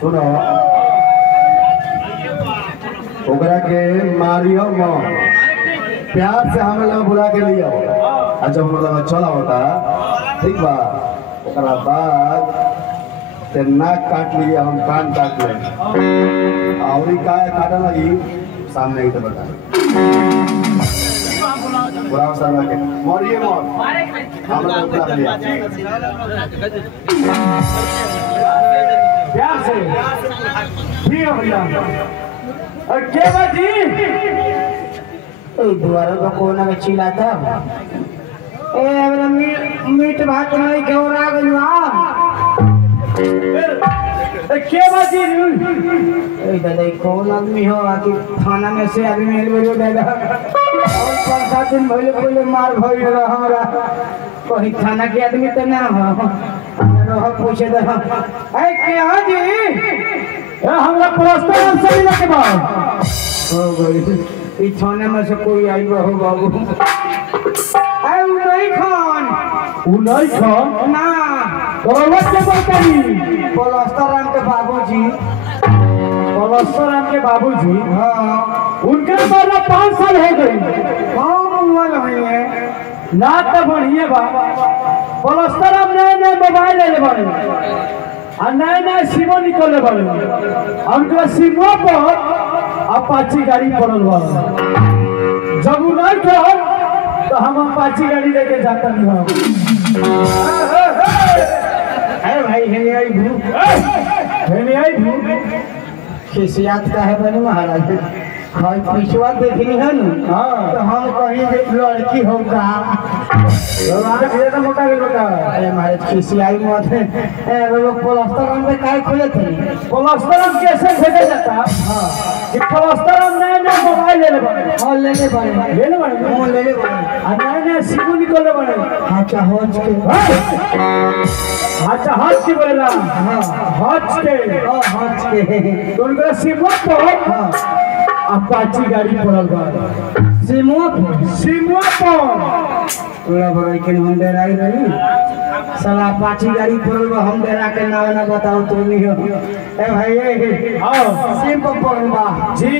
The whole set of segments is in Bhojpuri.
सुनो ओकरा के मारियो मो प्यार से हम लोग बुला के लियो अच्छा मतलब चला होता ठीक बा ओकरा बाद ते नाक काट लिया हम कान काट ले और का काटन लगी सामने ही तो बता बुरा साला के मारिए मोर हम लोग बुला लिया प्यार से ठीक है भैया क्या बात जी द्वारा को कोना में चिल्लाता ए हमरा मीट भात नहीं खवरा गइलवा क्या बात जी ए दादा कौन आदमी हो आके थाना में से आदमी मिल गयो दादा और 5-7 दिन पहले मार भइल रहा हमरा कोई थाना के आदमी तो ना हो रह पूछे द ए क्या जी हमरा प्रस्ताव से मिला के बाद हो गई ई थाने में से कोई आई हो बाबू ए उदय खान ना बरोबर के बताई पलस्तर राम के बाबूजी पलस्तर के बाबूजी हां उनके मरना 5 साल हो गए कौन उमर है ना तो बढ़िया बा पलस्तर हम नए मोबाइल ले बड़े आ नए सिमो निकले बड़े उनका सिमो पर अपाची गाड़ी पड़ल बा जब उ नहीं तो हम अपाची गाड़ी लेके जाता नहीं हम अरे भाई हेने आई भू खिसियात का है बने महाराज भाई पिछवा देखनी है ना हां तो हम कहीं लड़की होगा आज ये तो मोटा गेल बता अरे महाराज खिसियाई मत है लोग पलस्तर हम पे काहे खोले थे पलस्तर हम कैसे भेजे जाता हां कि पलस्तर हम नए मोबाइल ले ले बड़े और ले ले बड़े हम ले ले बड़े आ नए सिमो निकले बड़े अच्छा होच के अच्छा हाथ के बोला हां हाथ के होच के तो उनका सिमो पर अपाची गाड़ी पड़ल बा सिमो पर पूरा बड़ा के हम डराई रही साला पाची गाड़ी पड़ल बा हम डरा के ना बताओ तो नहीं हो ए भाई ए हां सिम पर पड़ल बा जी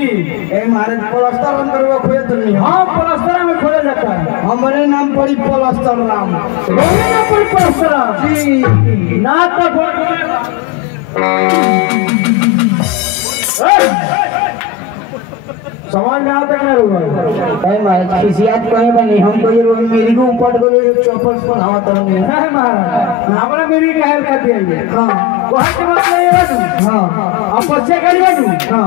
ए महाराज पलस्तर हम करवा खोए तो नहीं हां पलस्तर में खोला जाता है हमारे नाम पड़ी पलस्तर राम बोले ना कोई पलस्तर जी ना तो समाज में आता क्या होगा भाई महाराज खिसियात कहीं बनी हम कोई रोज मेरी को ऊपर को चौपर पर हवा तर नहीं है महाराज हमरा मेरी का हेल्प कर दिए हां वहां के मतलब ये बात हां अब बच्चे करी बात हां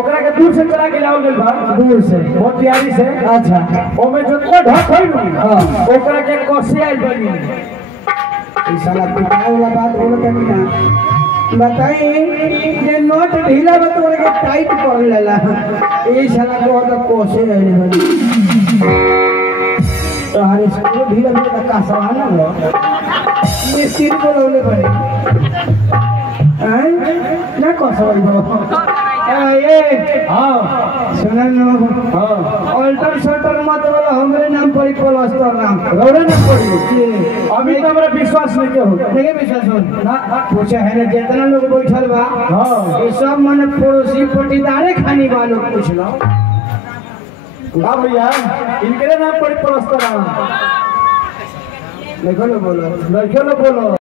ओकरा के दूर से चला के लाओ गेल बा दूर से बहुत तैयारी से अच्छा ओमे जोतना ढक होई हां ओकरा के कोसी आई बनी ई साला पिटाई वाला बात बोलत है ना बताई जे नोट ढीला बा तो के टाइट कर लेला ई साला को तो कोसे रहने वाली तो हर स्कूल ढीला ढीला का सवाल ना ये सिर बोलने पड़े हैं ना कोसवाई बा ए हां सुनन नो हां अल्टर शटर मत बोलो हमरे नाम पड़ी पलस्तर नाम रौड़े न पड़ी अभी तो हमरा विश्वास नहीं के हो नहीं विश्वास हो ना पूछे है ना जितना लोग बैठल बा हां ये सब मन पड़ोसी पटीदारे खानी वालों पूछ लो हां भैया इनके नाम पड़ी पलस्तर देखो ना बोलो बोलो